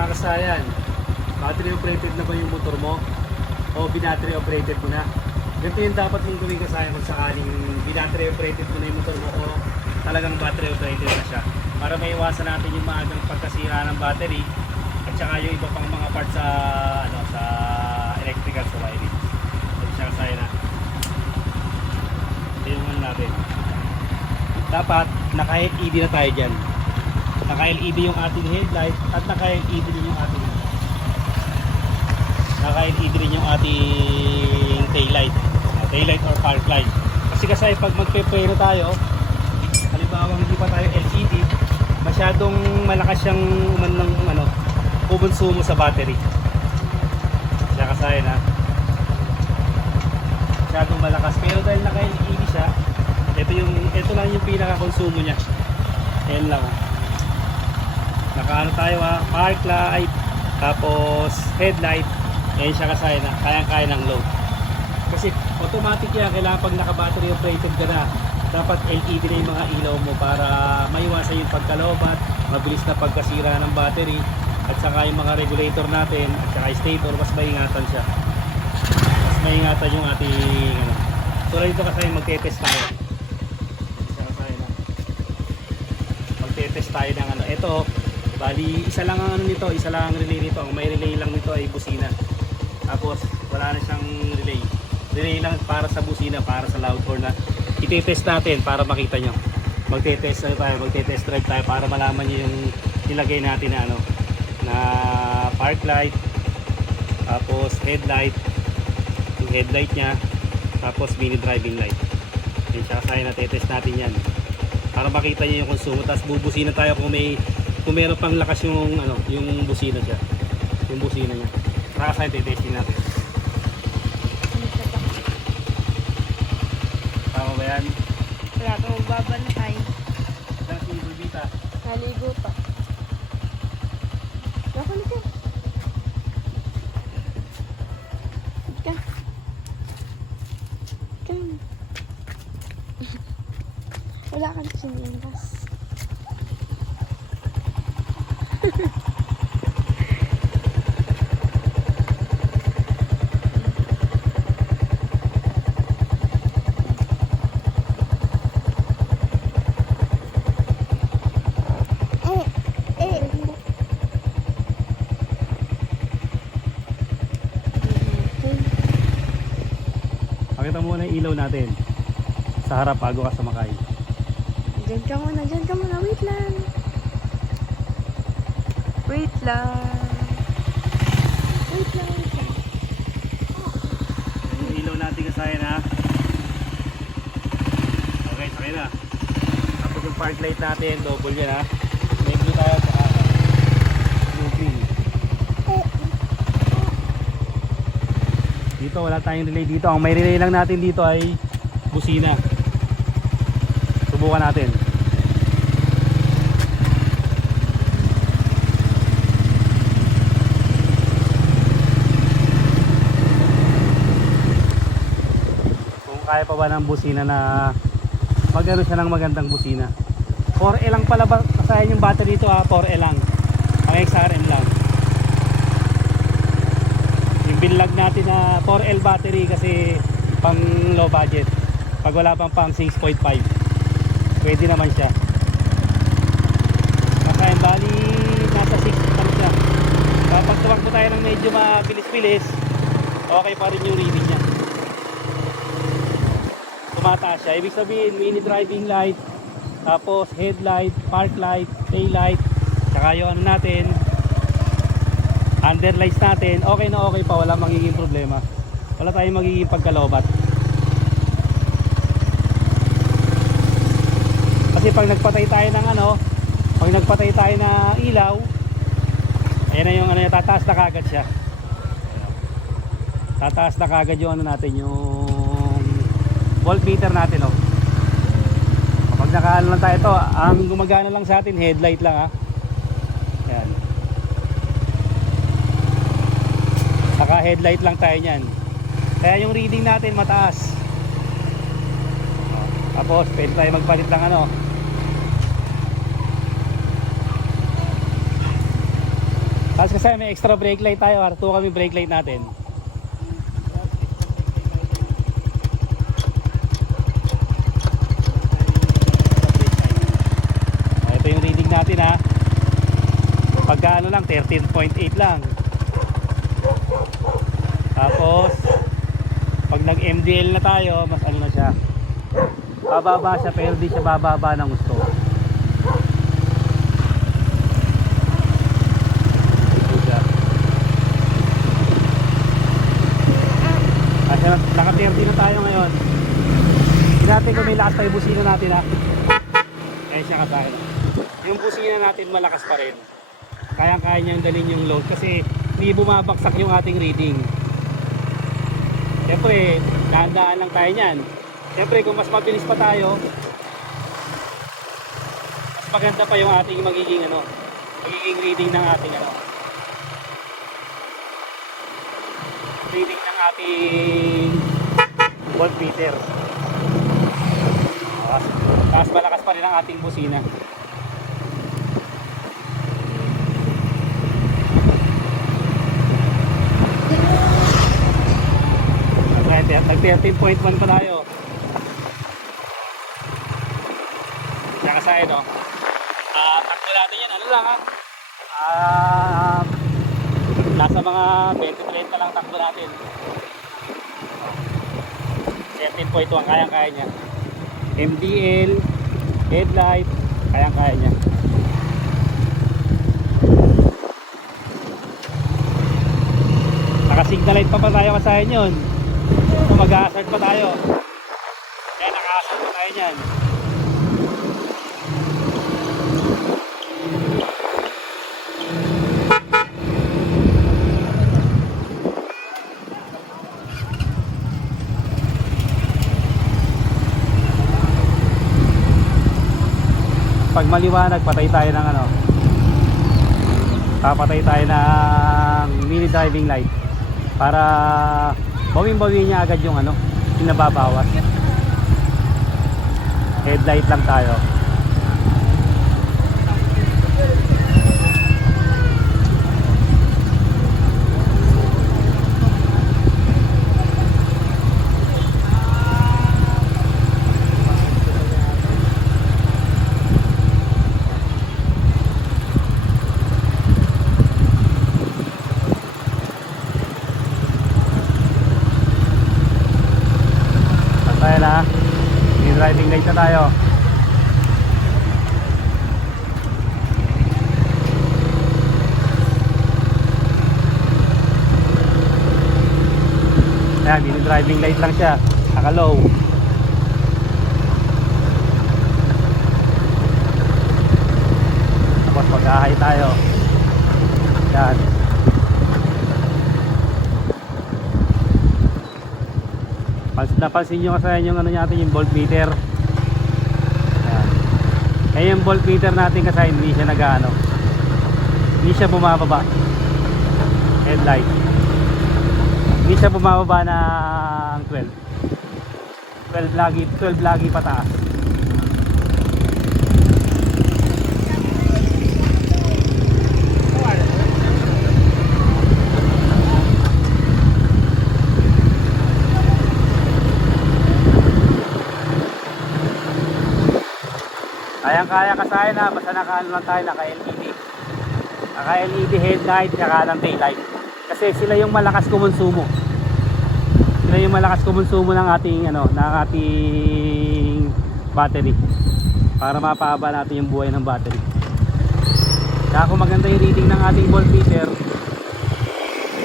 Mga kasayan, battery operated na ba yung motor mo? O binattery operated mo na? Ganito yung dapat mong gawin kasayan kung sakaling binattery operated mo na yung motor mo o talagang battery operated na siya. Para may iwasan natin yung maagang pagkasira ng battery at saka yung iba pang mga parts sa ano sa electrical sa wiring. Ito siya kasayan na. Ito yung ano natin. Dapat naka-LED na tayo dyan naka-LED yung ating headlight at naka-LED din yung ating naka-LED rin yung ating taillight. Uh, taillight or park light kasi kasi pag magpe-preno tayo halimbawa hindi pa tayo LCD masyadong malakas siyang uman ng ano kumonsumo sa battery. Kaya kasaya na. Masyadong malakas. Pero dahil naka-LED siya ito yung ito lang yung pinaka-konsumo niya. Yan lang nakaano tayo ha, park light, tapos headlight, yan siya kasaya na, kaya-kaya ng load. Kasi automatic yan, kailangan pag naka-battery operated ka na, dapat LED na yung mga ilaw mo para maiwasan yung pagkalobat, mabilis na pagkasira ng battery, at saka yung mga regulator natin, at saka stator, mas maingatan siya. Mas maingatan yung ating, ano. Tulad dito kasi magte-test tayo. Magte-test tayo ng ano. Ito, Bali, isa lang ang ano nito, isa lang ang relay nito. Ang may relay lang nito ay busina. Tapos, wala na siyang relay. Relay lang para sa busina, para sa loud horn na iti-test natin para makita nyo. Magte-test ano tayo, magte-test drive tayo para malaman nyo yung nilagay natin na ano, na park light, tapos headlight, yung headlight niya, tapos mini driving light. Yan siya kaya na-test natin yan. Para makita nyo yung konsumo. Tapos bubusina tayo kung may kung meron pang lakas yung ano, yung busina siya. Yung busina niya. Saka sa testing natin. Tama ba yan? Wala ka magbaba na tayo. Saan si Bibita? Naligo pa. Nakuli ka. Ka. Ka. Wala kang sinilas. Eh, eh. Pakita mo muna yung ilaw natin. Sa harap bago ka sumakay. Diyan ka muna, diyan ka muna. Wait lang. Wait lang. Wait lang, wait lang. Yung ilaw natin kasaya na. Okay, sakay na. Tapos yung park light natin, double yan ha. May blue tayo sa kanan. Blue green. Dito wala tayong relay dito. Ang may relay lang natin dito ay busina. Subukan natin. Kung kaya pa ba ng busina na magano siya ng magandang busina. 4E lang pala ba kasayan yung battery dito ah, 4E lang. Ang XRM lang. Binlag natin na 4L battery kasi pang low budget. Pag wala pang pang 6.5. Pwede naman siya. Kasayan bali nasa 6 ano siya. Kapag tumakbo tayo ng medyo mabilis-bilis, okay pa rin yung reading niya tumataas siya. Ibig sabihin, mini driving light, tapos headlight, park light, tail light, saka yung ano natin, underlights natin, okay na okay pa, wala magiging problema. Wala tayong magiging pagkalobat. Kasi pag nagpatay tayo ng ano, pag nagpatay tayo ng ilaw, ayan na yung ano, tataas na kagad siya. Tataas na kagad yung ano natin, yung voltmeter natin oh. Kapag nakaano lang tayo ito, ang gumagana lang sa atin headlight lang ha. Ayan. Saka headlight lang tayo niyan. Kaya yung reading natin mataas. Tapos pwede tayo magpalit ng ano. Tapos kasi may extra brake light tayo. R2 kami brake light natin. Ito yung reading natin ha. Pagka ano lang, 13.8 lang. Tapos, pag nag-MDL na tayo, mas ano na siya. Bababa siya pero di siya bababa ng gusto. Kasi naka 30 na tayo ngayon. Natin kung may lakas yung busina natin ha. Kaya siya kasaya. Yung busina natin malakas pa rin. Kayang-kaya niyang dalhin yung load kasi hindi bumabaksak yung ating reading. Siyempre, dahan-dahan lang tayo niyan. Siyempre, kung mas mabilis pa tayo, mas maganda pa yung ating magiging ano, magiging reading ng ating ano. Reading ng ating voltmeter. Tapos malakas pa rin ang ating busina. 13.1 pa tayo. Nakasaya no? Ah, takbo natin yan. Ano lang ha? Ah, nasa mga 20-30 lang takbo natin. 13.1 kayang-kaya niya. MDL, headlight, kayang-kaya niya. Naka-signal light pa pa tayo kasahin yun. Kung mag-hazard pa tayo. Kaya naka-hazard pa tayo niyan. Pag maliwanag, patay tayo ng ano. Papatay tayo ng mini driving light para bawing-bawin niya agad yung ano, yung nababawas. Headlight lang tayo. Patay na. May driving light na tayo. Ayan, mini driving light lang siya. Naka low. Tapos mag-ahay tayo. Yan. Pans napansin nyo kasi yung ano natin yung voltmeter. Kaya yung voltmeter natin kasi hindi siya nag-ano. Hindi siya bumababa. Headlight. Hindi siya bumababa ng 12. 12 lagi, 12 lagi pataas. Kayang-kaya kasahin na, basta naka ano lang tayo, naka LED. Naka LED headlight, saka ng taillight. Kasi sila yung malakas kumonsumo. Sila yung malakas kumonsumo ng ating ano, ng ating battery. Para mapahaba natin yung buhay ng battery. Kaya kung maganda yung reading ng ating voltmeter,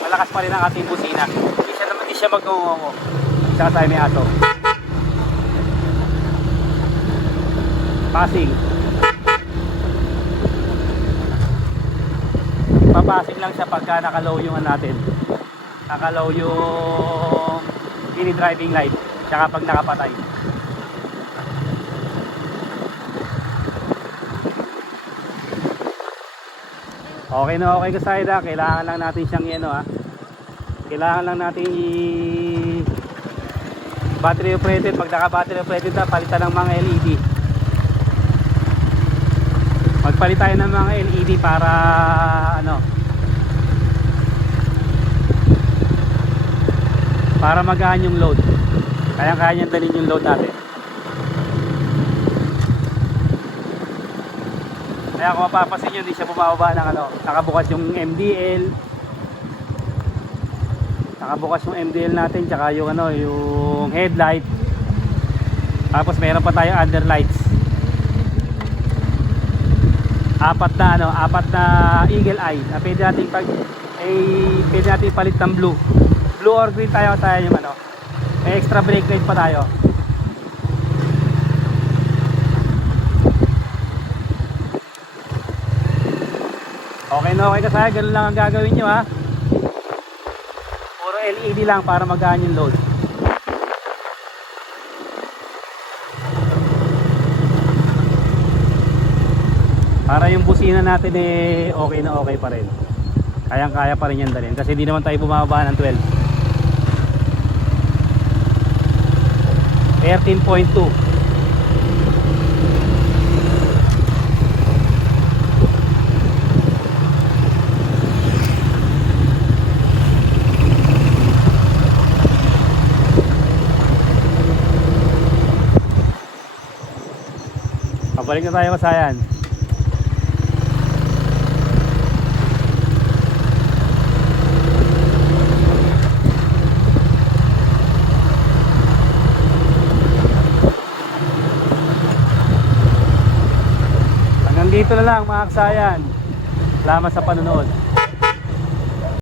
malakas pa rin ang ating busina. Hindi siya, hindi siya mag-ungongo. Tsaka tayo may ato. Passing. Papasing lang siya pagka nakalow yung ano natin. Nakalow yung mini driving light. Tsaka pag nakapatay. Okay na okay ka Saida. Kailangan lang natin siyang ano ha. Kailangan lang natin i battery operated. Pag naka battery operated na, palitan ng mga LED nagpalit tayo ng mga LED para ano para magaan yung load. Kaya kaya niyang dalhin yung load natin. Kaya kung mapapasin nyo hindi siya bumababa ng ano nakabukas yung MDL nakabukas yung MDL natin tsaka yung ano yung headlight. Tapos meron pa tayong underlights Apat na ano, apat na eagle eye na pwede natin pag ay pwede natin ipalit ng blue. Blue or green tayo tayo yung ano. May extra brake light pa tayo. Okay na okay ka sa'yo, ganun lang ang gagawin nyo ha. Puro LED lang para magaan yung load. Para yung busina natin eh okay na okay pa rin. Kayang kaya pa rin yan dalhin kasi hindi naman tayo bumababa ng 12. 13.2 Pabalik na tayo kasayan. Dito na lang mga kasayan. Salamat sa panonood.